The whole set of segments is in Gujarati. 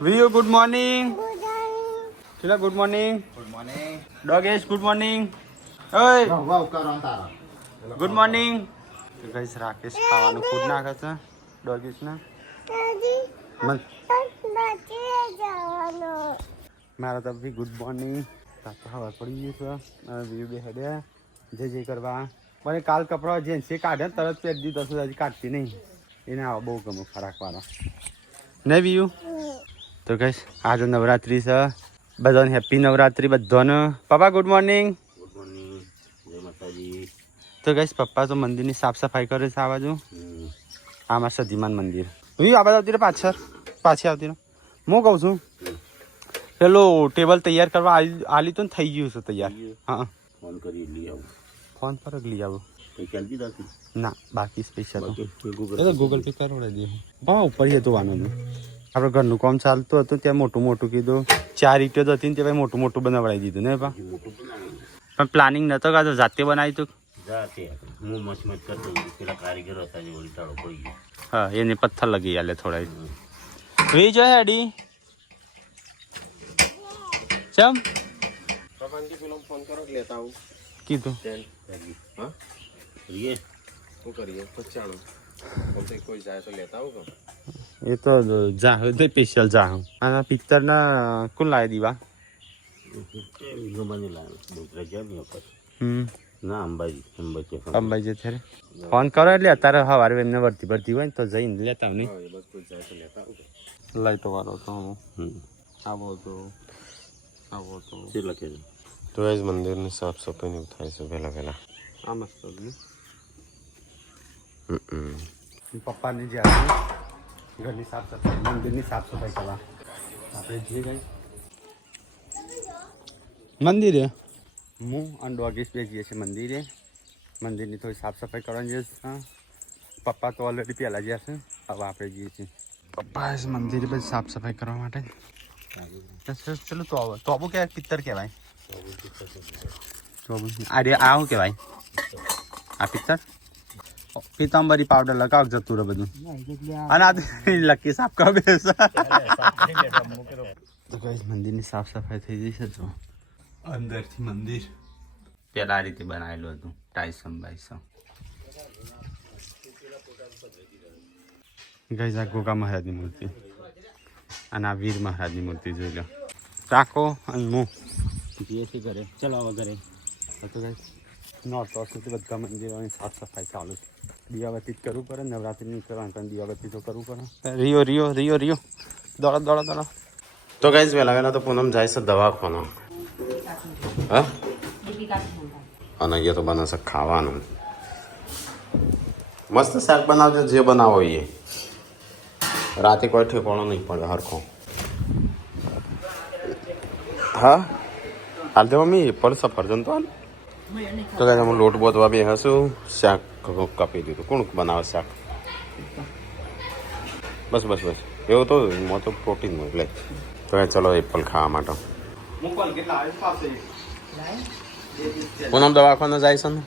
View, good morning. Sheila, good morning. Good morning. Dogesh, good morning. Hey, વાવ કરો તારા. good morning. તો guys, રાકેશ ખાવાનું ફૂડ નાખે છે ડોગેશ ને મારા તો બી ગુડ મોર્નિંગ. તો ખબર પડી ગયું છે વ્યૂ બે હેડ્યા જય કરવા મને કાલ કપડા જેન્સે કાઢે ને તરત પહેરી દીધો છે હજી કાઢતી નહીં એને આવો બહુ ગમે ફરાક વાળા નહીં વ્યૂ. તો guys, આજે નવરાત્રી છે બધાને હેપી નવરાત્રી બધાને. પપ્પા ગુડ મોર્નિંગ. Good morning. જય માતાજી. તો guys, પપ્પા તો મંદિરની સાફ સફાઈ કરે છે આ બાજુ. આમાં સધીમાન મંદિર આ બાજુ આવતી રહે પાછી આવતી રહે. હું કહું છું પેલો ટેબલ તૈયાર કરવા આલી તો થઈ ગયું છે તૈયાર. હા ફોન કરી લઈ આવું. ફોન પર જ લઈ આવું. કઈ ચાલતી નથી. ના બાકી સ્પેશિયલ ગૂગલ ગૂગલ પે કરોડે દે બહુ ઉપર હતું વાનું આપણે ઘરનું કામ ચાલતું હતું ત્યાં મોટું મોટું કીધું 4 ઈંટો જ હતી ને તે મોટું મોટું બનાવડાવી દીધું ને બા પણ પ્લાનિંગ નતો કાતો જાતે બનાવી તું જાતે હું મસ્ત મસ્ત કરતો પેલા કારીગરો હતા જે ઉલટાડો પડી ગયો. હા એને પથ્થર લગી આલે થોડા વી જો હેડી ચમ પ્રભાંતી પેલો ફોન કરો કે લેતા આવું કીધું હા રીએ શું કરીએ 95 કોઈ જાય તો લેતા આવું કે એ તો જા સ્પેશિયલ જા આના પિક્ચર ના કોણ લાવી દીવા ગમાની લાવ્યો દોતરા ગયા ને ઉપર હમ ના અંબાજી અંબાઈ જે ત્યારે ફોન કરો એટલે અત્યારે સવારે એમને વર્તી ભરતી હોય ને તો જઈને લેતા આવ નહીં હા એ બસ કોઈ જાય તો લેતા આવું કે લાઈટો વાળો તો હમ આવો તો શું લખે છે તો એ જ મંદિરની સાફ સફાઈ ને થાય છે પહેલા આ મસ્ત પપ્પાની જે આવી ઘરની સાફ સફાઈ મંદિરની સાફ સફાઈ કરવા આપણે જઈએ ગઈ મંદિરે હું અને ડોગીસ બે જઈએ છીએ મંદિરની થોડી સાફ સફાઈ કરવાની જઈએ છીએ. પપ્પા તો ઓલરેડી પહેલાં ગયા છે હવે આપણે જઈએ છીએ પપ્પા મંદિરે બધી સાફ સફાઈ કરવા માટે. પેલું તોબુ કહેવાય પિત્તર કહેવાય અરે આ શું કહેવાય આ પિત્તર પીતાંબરી પાવડર લગાવ જતું રહે બધું અને આ લકી સાફ કરવા બેસ તો કઈ મંદિરની સાફ સફાઈ થઈ જઈ છે તો અંદરથી મંદિર પેલા આ રીતે બનાવેલું હતું ટાઈસમ બાઈસમ ગઈ આ ગોગા મહારાજની મૂર્તિ અને આ વીર મહારાજની મૂર્તિ જોઈ લો ટાકો અને મું જઈએ છીએ ઘરે ચલો હવે ઘરે તો ગઈ નોર્થ વર્ષથી બધા મંદિરોની સાફ સફાઈ ચાલુ છે. દિવાબત્તી જ કરવું પડે નવરાત્રિ નહીં કરવાનું પણ દિવાબત્તી તો કરવું પડે. રિયો દોડો તો ગાઈઝ વહેલા તો પૂનમ જાય છે દવાખાનો હા અને અહીંયા તો બનશે ખાવાનું મસ્ત શાક બનાવજો જે બનાવો એ રાતે કોઈ ઠેકાણો નહીં પડે હરખો હા હાલ દે મમ્મી પણ સફરજન તો હાલ તો કાંઈ હું લોટ બોતવા બે હશું શાક કાપી દીધું કોણ બનાવે શાક બસ એવું તો હું તો પ્રોટીન એટલે તો ચલો એપલ ખાવા માટે પૂનમ દવાખાને જાય છે ને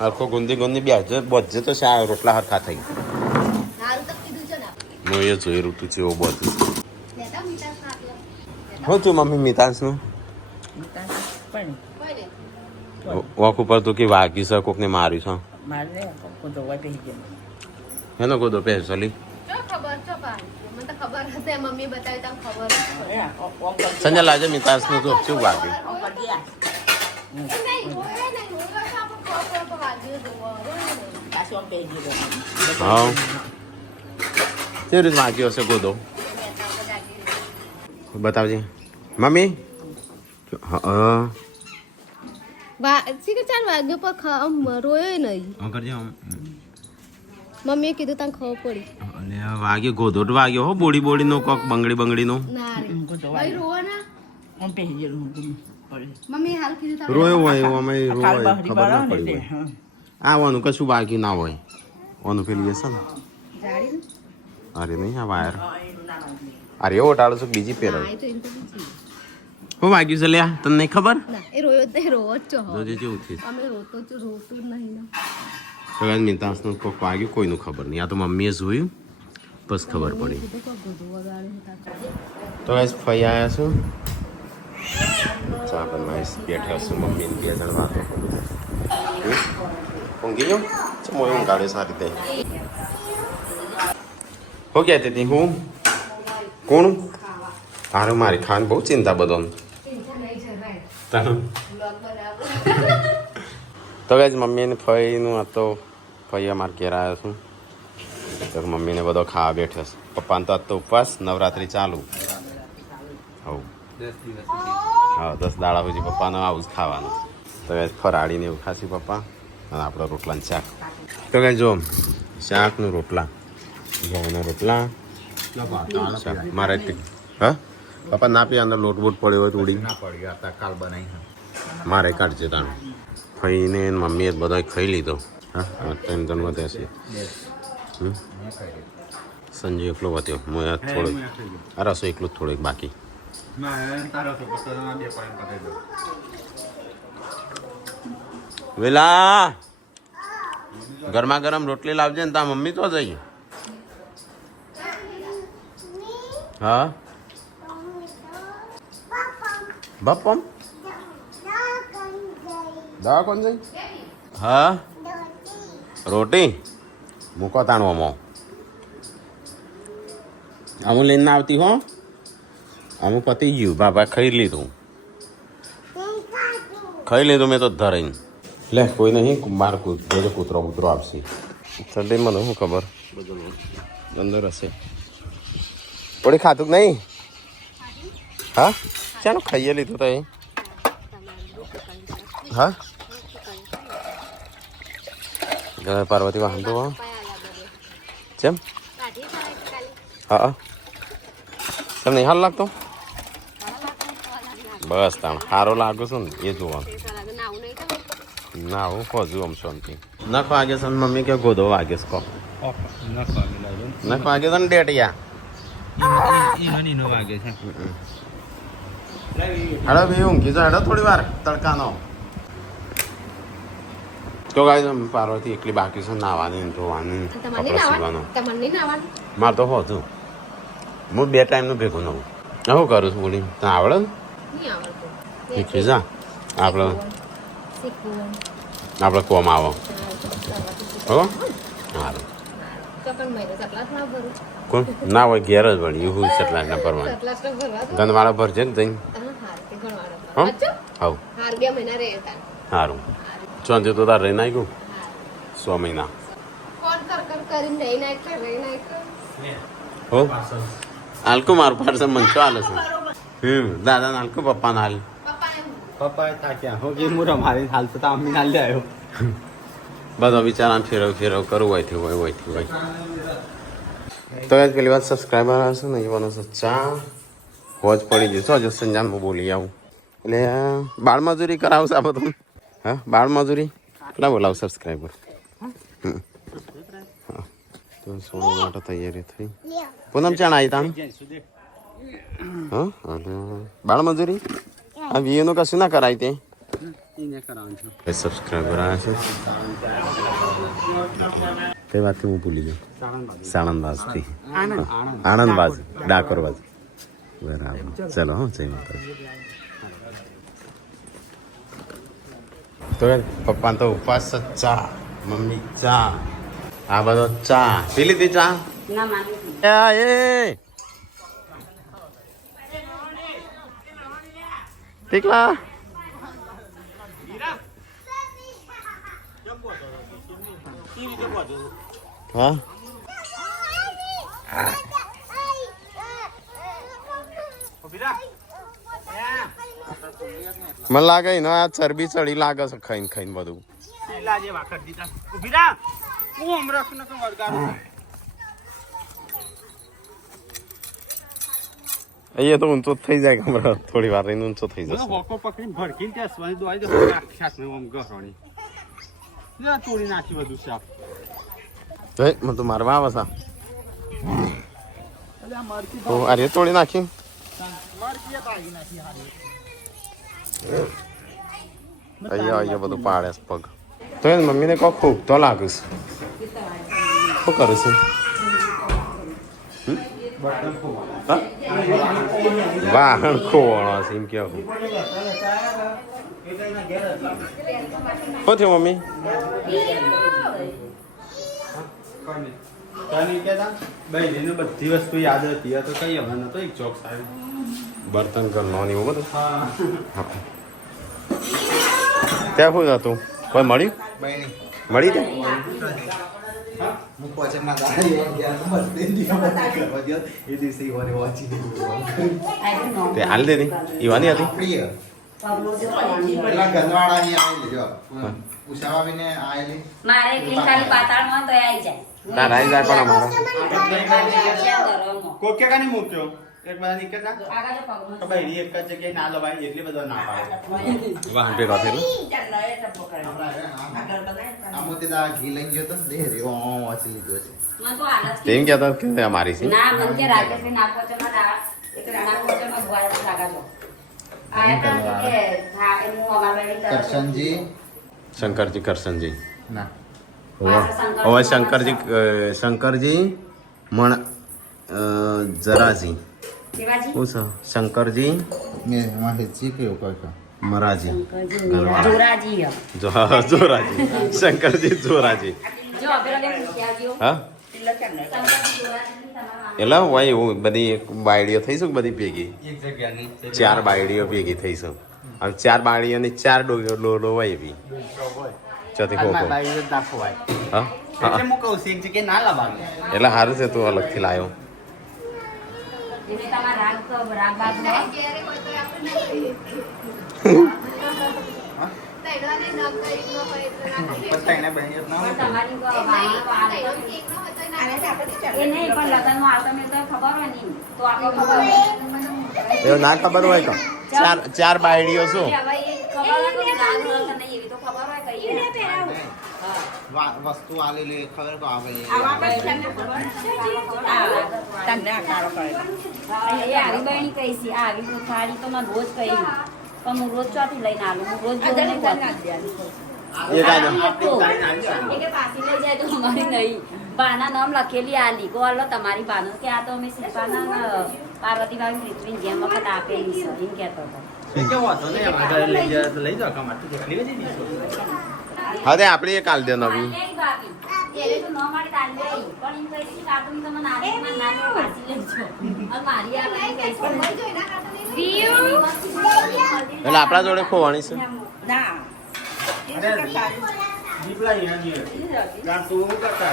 હરખો ગુંદી બે બધે તો શા રોટલા હરખા થઈ હું એ જોઈ ઋતુ છે એવું બધું શું થયું મમ્મી મિતાંશનું વોક ઉપર તું કે વાગી છે કોકને માર્યું છે એનો ગોદો પહેરસલી સંજય લાજે મિતાંશનું તો શું વાગ્યું હા કેવી રીતે વાગ્યો હશે ગોદો બતાવજે મમ્મી હા ચાર વાગ્યો પણ રોયો નહીં કરજે મમ્મીએ કીધું તને ખબર પડી અને વાગ્યો ગોદોટ વાગ્યો હો બોડી નો કોક બંગડી નો ના રે ભાઈ રોવા ના મમ્મી હાલ કીધું રોયો હોય એવો અમે રોય ખબર ના પડી હોય આવવાનું કશું બાકી ના હોય ઓનું પેલું છે ને અરે નહીં આ વાયર અરે એવો ટાળો છો બીજી પહેરો હું વાગ્યું છે લ્યા તને નહીં ખબર એ રોયો તે રોવો જ છો જોજે જેવું થયું અમે રોતું જ નહીં ને તો મિતાંશનું કોક વાગ્યું કોઈનું ખબર નહીં આ તો મમ્મીએ જોયું બસ ખબર પડી. તો ગાઈસ ફઈ આવ્યા છું, ચા બનાવીશ, બેઠા છું, મમ્મી ને 2 જણ વાતો. ઊંઘી ગયો ચમો એવું ગાડે સારી રીતે હો ગયા તેથી હું કોણ તારું મારી ખાવાની બહુ ચિંતા બધો. તો ગાઈસ મમ્મી ને ફઈનું આ તો ફઈ અમારે ઘેર આવ્યો છું, તો મમ્મીને બધો ખાવા બેઠો છે. પપ્પાને તો આજ તો ઉપવાસ, નવરાત્રિ ચાલુ. હવ 10 દાડા સુધી પપ્પાને આવું જ ખાવાનું. તો ફરાળીને એવું ખાસી પપ્પા, અને આપણો રોટલા શાક. તો કઈ જો શાકનું રોટલા, ઘઉંના રોટલા શાક. મારે હા પપ્પા ના પી અંદર લોટ બોટ પડ્યો હોય તો ઉડી કાલ બનાવી મારે કાઢજે તાણ. ખાઈને મમ્મીએ બધા ખાઈ લીધો. હા 3 જણ વધ્યા છે. સંજય એકલો વધ્યો, હું થોડોક આ રસો એકલું જ થોડુંક બાકી. વેલા ગરમા ગરમ રોટલી લાવજે ને તા મમ્મી તો જઈએ. હા બાપમ દવા કોણ જઈ? હા રોટી મૂકો તાણવામાં અમુ લઈને ના આવતી હો. અમુ પતી ગયું, બાપા ખાઈ લીધું મેં તો ધરાઈને. લે કોઈ નહીં, બાર કૂતરો આપશે. ઠંડી મને શું ખબર અંદર હશે. થોડી ખાતું નહીં? હા ચાલો ખાઈએ લીધું તો. હા પાર્વતી વાંધો ચેમ? હા તને નહીં હાલ લાગતો? બસ તાણ સારો લાગુ છું ને એ જોવાનું. ના હું ખોજું આમ શાંતિ. નખ વાગે છે ને મમ્મી કે ગોદો વાગે છે. નખ વાગે છે ને ડેટિયા હેડો ભાઈ ઊંઘી જાઓ, હેડો થોડી વાર તડકાનો. તો ગાય પાર્વતી એકલી બાકી છે નાવાની ધોવાની કપડા સીવાનો. મારે તો હોતું હું 2 ટાઈમનું ભેગું નવું શું કરું છું બોલી તને આવડે ને શીખી જા. આપણે કોમ આવો હો સારું. કોણ ના હોય ઘેર જ વળી એવું સટલાટના ભરવાનું ગંદવાળા ભરજે ને જઈને. હા સારું ચોંધે તો તાર રહીને આવી ગયું 6 મહિના. હો હાલકું મારું પાડશે મન તો હાલે છે. દાદા ને હાલકું પપ્પાને હાલ. પપ્પા થાક્યા હો કે મુરા મારી હાલ તો અમ્મી હાલ આવ્યો. બધો બિચારા ફેરવ કરવું હોય થયું. તો આજ પેલી વાત સબસ્ક્રાઈબર આવશે ને એ બનો ચા હોજ પડી જશે. હજુ સંજાનમાં બોલી આવું એટલે બાળમજૂરી કરાવશે આ બધું. હા બાળમજૂરી કેટલા બોલાવ સબસ્ક્રાઈબર. તો સોળો માટે તૈયારી થઈ. પૂનમ ચાણ આવી તાણ. હા બાળમજૂરી આ વીએનું કશું ના કરાય તે સબસ્ક્રાઈબર આવ્યા છે. કઈ વાતથી હું ભૂલી ગયો. સાણંદબાજથી આણંદબાજ ડાકોરબાજ. બરાબર ચલો હા જય માતાજી. તો પપ્પાને તો ઉપવાસ ચા, મમ્મી ચા, આ બધો ચા પી લીધી ચા. ઠીકલા હા મને લાગે એનો આ ચરબી ચડી લાગે છે ખાઈને બધું. અહીંયા તો ઊંચો થઈ જાય કમરા થોડી વાર રહીને ઊંચો થઈ જશે. મને તો મારવા આવે છે. અરે તોડી નાખી અહીંયા બધું પાડે છે પગ. તો એ મમ્મીને કહો ખૂબ તો લાગે છે. શું કરું છું હા? વાહણ ખોવાણો છે એમ કેવું. શું થયું મમ્મી? બધી વસ્તુ યાદ હતી તો કઈ હવે નતો એક ચોક સાહેબ બર્તન કરનો ને એવું બધું. ત્યાં શું હતું? કોઈ મળ્યું? મળી જાય? તે હાલ દે ની ઈવાની હતી. મારે ખાલી પાતાળમાં તો આવી જાય. ના રાઈ જાય પણ અમારો કોકે કાની મૂક્યો એક બધા નીકળતા આગળ પગમાં તો ભાઈ એક જ જગ્યાએ ના લવાય એટલે બધા ના પાડે વાહન ભેગા થયેલું. મને તો આલસ તેમ કહેતા કે અમારી છે. ના મન કે રાજેશભાઈ નાખો છો ના એક નાખો છો માં ભુવા લાગા છો આયા તો કે હા હું અમારી કરશનજી શંકરજી કરશનજી ના હવે શંકરજી મણ જરાજી શિવાજી શું છે? શંકરજી મેં મહેશજી કયો કાકા મરાજી જોરાજી જોરાજી શંકરજી જોરાજી. જો પેલા બે શિવાજીઓ હા શંકરજી જોરાજી તમારા એટલે હોય એવું બધી એક બાયડીઓ થઈશું બધી ભેગી એક જગ્યાની 4 બાયડીઓ ભેગી થઈશું અને 4 બાયડીઓની 4 ડોલો હોય એવી ચોથી ખોખો. બાઈ ના ખોવાય હા એટલે હા હું કહું છું એક જગ્યાએ ના લવાનું એટલે સારું છે તું અલગથી લાવ્યો. એને તમારા રાગ બાગ ઘેરે હોય તો આપણે ના કહીએ. તૈડવાને ન કરી ન હોય તો ના કહીએ. પતાઈને બહેન ના હોય તમારી એ નહીં પણ લગ્નમાં આવતા મેં તો ખબર હોય નહીં તો આપણે ખબર હોય એવું ના ખબર હોય તો 4 બાયડીઓ શું હવે એ ખબર હોય તો રાગ રસ નહીં એવી તો ખબર હોય કઈ વસ્તુ આલેલી ખબર કો આવે એ આવી બહેણી કહી છે આવી તો થાળી તો મને રોજ કહી પણ હું રોજ ચોથી લઈને આવું હું રોજ જોઈને એ કાઢો. એ કે પાછી લઈ જાય તો અમારી નહીં બાના નામ લખેલી આલી કો અલ્લો તમારી બાનો કે આ તો અમે શિલ્પાના પાર્વતીબાઈ પૃથ્વીની જેમ વખત આપેલી છે એમ કહેતો હતો એ કેવો હતો ને એમાં ઘરે લઈ જાય તો લઈ જાઓ કમાટ તો ખાલી વેચી દીધો હવે આપણે એક આલ દે નવી. ત્યારે તો ન મળે તાલી લઈ પણ એમ કહીશ કે આ તો તમે નાની નાની પાછી લેજો અને મારી આ લઈ કહીશ એટલે આપણા જોડે ખોવાણી છે. દીપલા અહીંયા ગામ તું હું કરતા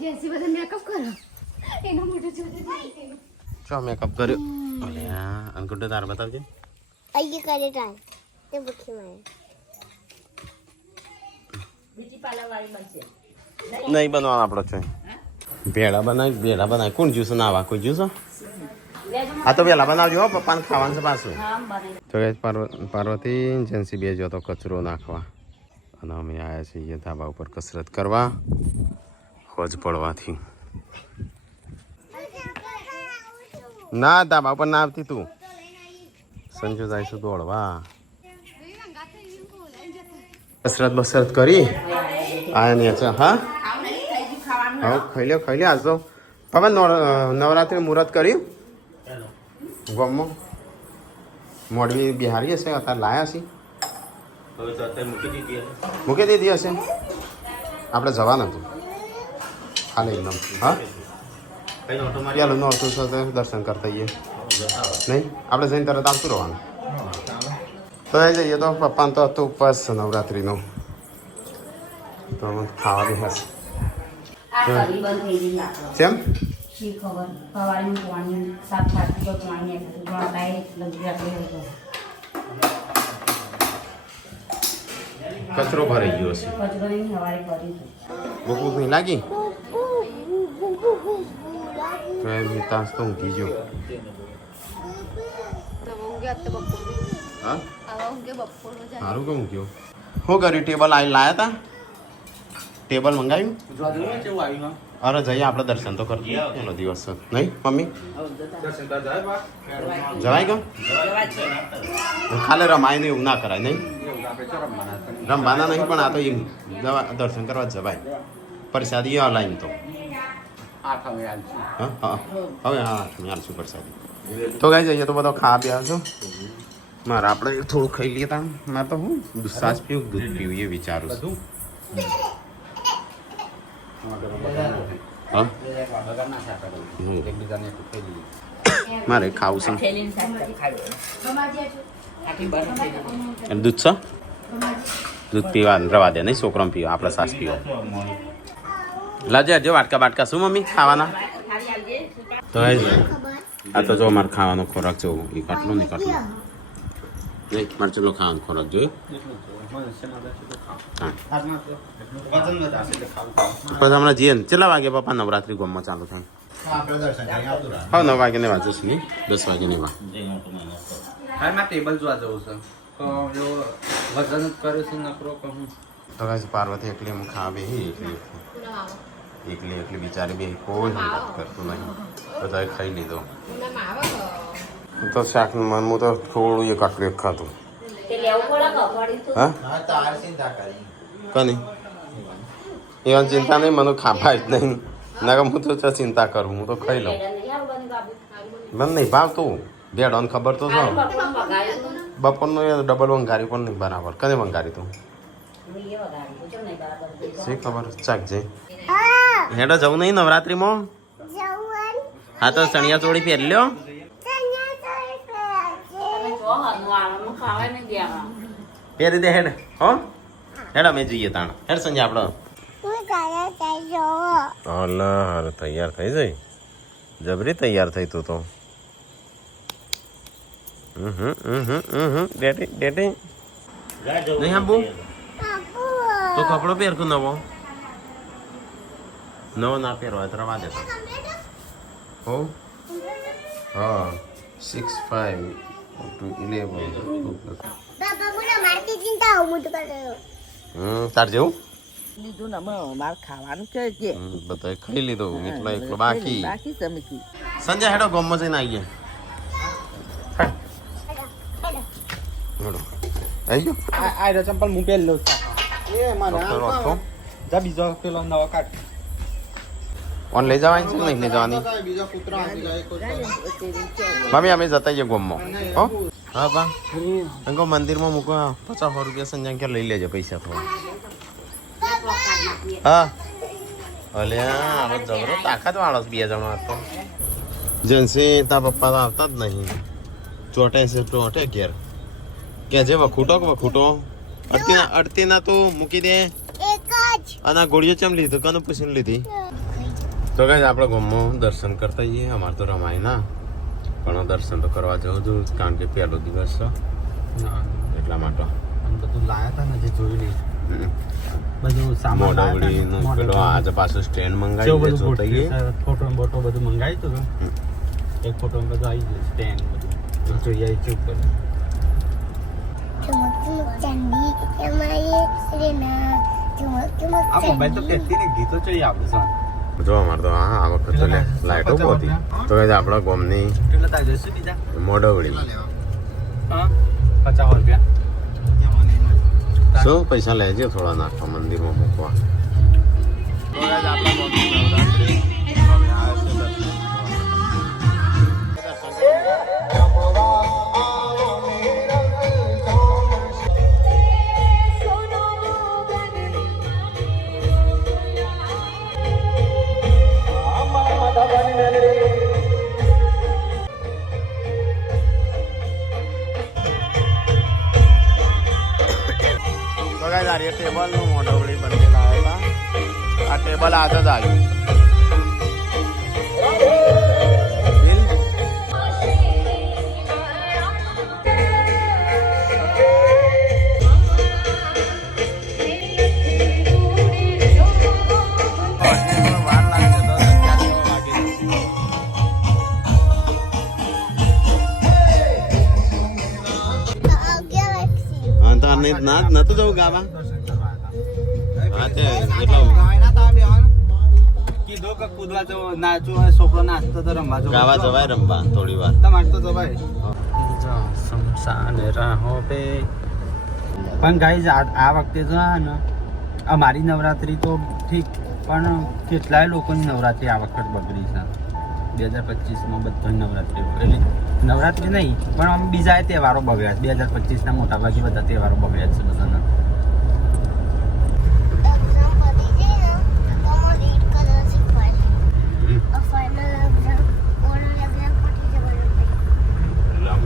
જેસી બધા મેકઅપ કરો એનો મોટો જોજો ચો મેકઅપ કર્યો. અલ્યા અનકુટે તાર બતાવજે. અહીંયા કરે ટ્રાય તે ભૂખી મારે બીજી પાલા વાળી બનશે નહીં બનવાનો આપણો છે. ભેળા બનાવી કોણ જ્યુસ ના આવા કોઈ જ્યુસ આ તો વહેલા બનાવજો હો પપ્પાને ખાવાનું છે પાછું. હા બને તો guys, પાર્વતી જેન્સી બે જો તો કચરો નાખવા અને અમે આવ્યા છીએ ધાબા ઉપર કસરત કરવા હોજ પડવાથી. ના ધાબા ઉપર ના આવતી તું સંજુ જઈશું દોડવા. કસરત બસરત કરી આ ને છે હા હા ખાઈ લ્યો આજ તો પપ્પા નવરાત્રી મુહૂર્ત કર્યું ગામમાં મોડવી બિહારી હશે અત્યારે લાયા છે હવે તો અત્યારે મૂકી દીધી હશે. મૂકી દીધી હશે. આપણે જવાનું હતું ખાલી એકદમ હા કઈ ઓટો મારી પેલું નોરતું છે દર્શન કરતા જઈએ નહીં આપણે જઈને તરત આવતું રહેવાનું તો એ જઈએ તો પપ્પાને તો હતું ઉપવાસ છે નવરાત્રિનો તો ખાવા બી હશે આ કઢી બંધ થઈ ગઈ લાગો કેમ શી ખબર સવારે પાણી સાત ખાતી તો પાણી ડાયરેક્ટ લગી આપણે કચરો ભરાઈ ગયો છે. કચરો નહીં સવારે કરી ભૂખ ભૂખ નહીં લાગી તો એ મિતાંશ તો ઊંઘી ગયો. તો ઊંઘે તો બપોર હા આવા ઊંઘે બપોર જાય સારું કે ઊંઘ્યો. શું કર્યું ટેબલ આવી લાયા હતા ટેબલ મંગાવ્યું. કેવું આવ્યું અરે જઈએ આપણે દર્શન તો કરીએ એનો દિવસ છે નહીં મમ્મી દર્શન કરવા જાય બા જવાય ગયો ખાલી રમાય નહીં એવું ના કરાય નહીં એવું આપણે ચરમવાના હતા. રમવાના નહીં પણ આ તો એમ દર્શન કરવા જ જવાય. પ્રસાદી ઓનલાઈન તો આઠમે આલશું. હા હવે હા હાલશું પ્રસાદી તો ગાઈ જઈએ તો બધો ખા પીવા છો મારે આપણે થોડું ખાઈ લઈએ તા મારે તો હું દૂધ પીવું દૂધ પીવું એ વિચારું છું હા એકબીજાને એટલું ખાઈ લઈએ. મારે ખાવું છે થેલીની સાથે ખાઈ આખી બરફ થઈ ગઈ. અને દૂધ છે દૂધ પીવા રવા દે નહીં છોકરાને પીવા આપણે સાસ પીવા લાજે હજુ વાટકા બાટકા શું મમ્મી ખાવાના તો આ તો જો અમારે ખાવાનો ખોરાક જો એ કાટલો નહીં કાટલો નહીં મારે ચલો ખાવાનો ખોરાક જોયું હા વજન વધારશે એટલે ખાવું. પછી હમણાં જઈએ ને કેટલા વાગે પપ્પા નવરાત્રી ગોમમાં ચાલુ થાય આપણે દર્શન કરી આવતું રહે. હા 9 વાગે નહીં વાંચું છું નહીં 10 વાગે નહીં વા હા મારે ટેબલ જોવા જવું છે તો એવો વજન જ કર્યું છે નકરો કહું. તો કાંઈ પાર્વતી એકલી હું ખા બે એકલી બિચારી બે કોઈ હિંમત કરતું નહીં બધાએ ખાઈ લીધો તો શાક મન હું તો થોડું એ કાકડી ખાતું તે લેવું પડે કપડી તો હા હા તાર ચિંતા કરી કની એવા ચિંતા નહીં મને ખાવા જ નહીં ના કે હું તો ચિંતા કરું હું તો ખાઈ લઉં નહીં આવવાની બાબુ મને નહીં ભાવતું ભેડોને ખબર તો છો બપોરનું વઘાર્યું બપોરનું એ ડબલ વંગારી પણ નહીં બરાબર કને વંગારી તું એ વઘાર્યું કેમ નહીં બરાબર શી ખબર ચાક જઈ હેડો જવું નહીં નવરાત્રીમાં હા તો ચણિયા ચોળી પહેરી લ્યો ખાવાય નહીં દેવા પહેરી દે હેડ હો હેડ અમે જઈએ તાણ હેડ સંજય આપણો અલા હારે તૈયાર થઈ જઈ જબરી તૈયાર થઈ તું તો ડેટી નહીં આબુ તો કપડો પહેરકું નવો નવો ના પહેરવા તો રવા દેતો હો હા 6 5 to 11 તાર જેવું લીધું ને અમે મારે ખાવાનું છે જે બધા ખાઈ લીધું એકલો બાકી બાકી તમે કી સંજય હેડો ગોમમાં જઈને આવીએ હેડો આવી ગયો આ ચંપલ હું પહેરી લઉં છું. એ મને ડોક્ટર વાગતો જા બીજો પેલો નવો કાઢ. ઓન લઈ જવાની છે નહીં લઈ જવાની બીજા કૂતરા આવી જાય કોઈ મમ્મી અમે જતા જઈએ ગોમમાં હો હા બા અંકો મંદિરમાં મૂકો 50 રૂપિયા સંજય કે લઈ લેજો પૈસા થોડા હા અલ્યા હવે જબરો તાકાત વાળો છે બે જણા તો જેન્સી તા પપ્પા તો આવતા જ નહીં ચોટે છે ચોટે ઘેર કે જે વખૂટો અડતી ના તું મૂકી દે અને ગોળીઓ ચમ લીધું કને પૂછીને લીધી તો કઈ આપણે ગમમાં દર્શન કરતા જઈએ અમારે તો રમાય ના પણ દર્શન તો કરવા જવું છું કારણ કે પહેલો દિવસ છે એટલા માટે બધું લાયા હતા ને જે જોયું નહીં બધું સામાન મોડવડી નું પેલો આજે પાછું સ્ટેન્ડ મંગાવી જોઈએ ફોટો બોટો બધું મંગાવ્યું હતું એક ફોટો બધું આવી ગયું સ્ટેન્ડ બધું જોઈએ ચૂપ કરે આ મોબાઈલ તો પહેરતી ને ગીતો જોઈએ આપણે સાહેબ. જો અમારે તો હા આ વખત તો લાઈટો બહુ હતી તો કઈ આપણા ગોમની કેટલા તાર જશે બીજા મોડવડી હા 50 રૂપિયા શું પૈસા લેજો થોડા નાખવા મંદિરમાં મૂકવા ટેબલ નું મોઢવડી બનેલા હતા આ ટેબલ આજ જ આવ્યું ના નતું જવું ગાવા હા તે એટલો કીધું કે કૂદવા તો નાચો છોકરો નાચતો તો રમવા જો ગાવા જવાય રમવા થોડી વાર તમારે તો જવાય સમસાન રહો બે પણ ગાઈઝ આ વખતે જો ને અમારી નવરાત્રી તો ઠીક પણ કેટલાય લોકોની નવરાત્રિ આ વખત બગડી છે 2025માં બધા નવરાત્રિ એટલે નવરાત્રિ નહીં પણ આમ બીજા તહેવારો બગડ્યા છે 2025ના મોટાભાગે બધા તહેવારો બગડ્યા છે બધાના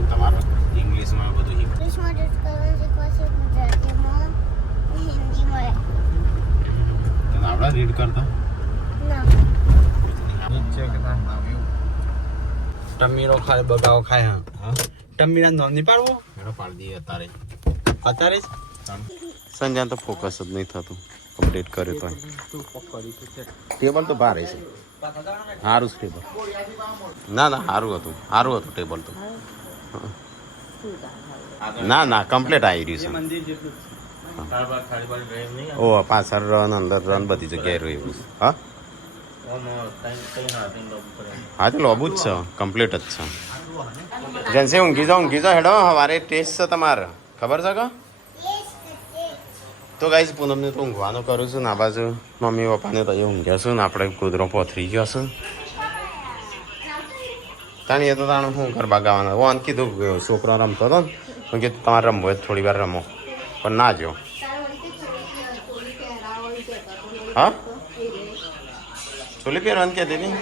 તમારે ઇંગ્લિશમાં બધું તને આવડે રીડ કરતા ટમીરો ખાય બગાવો ખાય હા ટમીરા નામ નહીં પાડવો મેળો પાડી દઈએ અત્યારે અત્યારે જ સંજ્ઞા તો ફોકસ જ નહીં થતું કમ્પ્લીટ કરે તો ટેબલ તો ભારે છે સારું છે ટેબલ ના સારું હતું ટેબલ તો ના કમ્પ્લીટ આવી રહ્યું છે મંદિર જેટલું ઓ પાછળ રન અંદર રન બધી જગ્યાએ રહ્યું છે હા હા તો લોબુ જ છે કમ્પ્લીટ જ છે જેન્સે ઊંઘી જાઓ હેડો સવારે ટેસ્ટ છે તમારે ખબર છે કે તો ગાઈસ પૂનમને તો ઊંઘવાનું કરું છું ના બાજુ મમ્મી પપ્પાને તો ઊંઘ્યા છું ને આપણે કૂતરો પથરી ગયો છું તાણી એ તો તાણું શું ગરબા ગાવાના ઓન કીધું છોકરો રમતો હતો ને કે તમારે રમવો હોય થોડી વાર રમો પણ ના જો હા ચોલી પહેરવાની કહેતી હતી